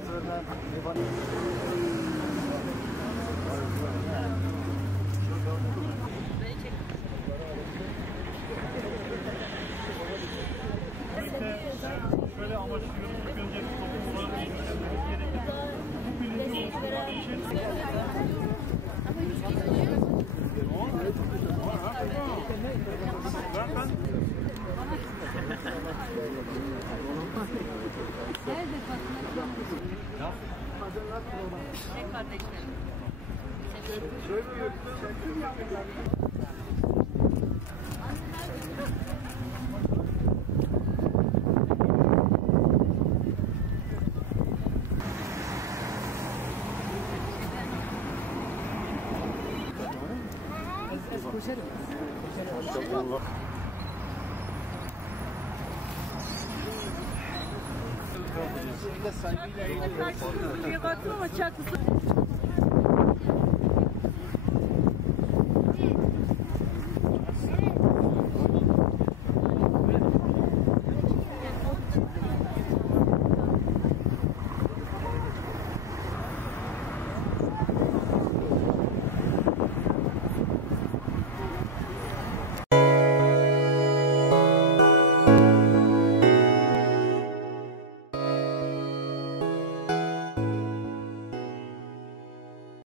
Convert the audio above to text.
bazılarına şöyle amaçlıyoruz. İlk önce toplumları ilgilenmemiz gerekir. Bu bilinci oluşturmak için Nerede kardeşlerim? Koşarım. maşallah. Saygıyla ilgili. Karşı buraya baktım ama çaklısı.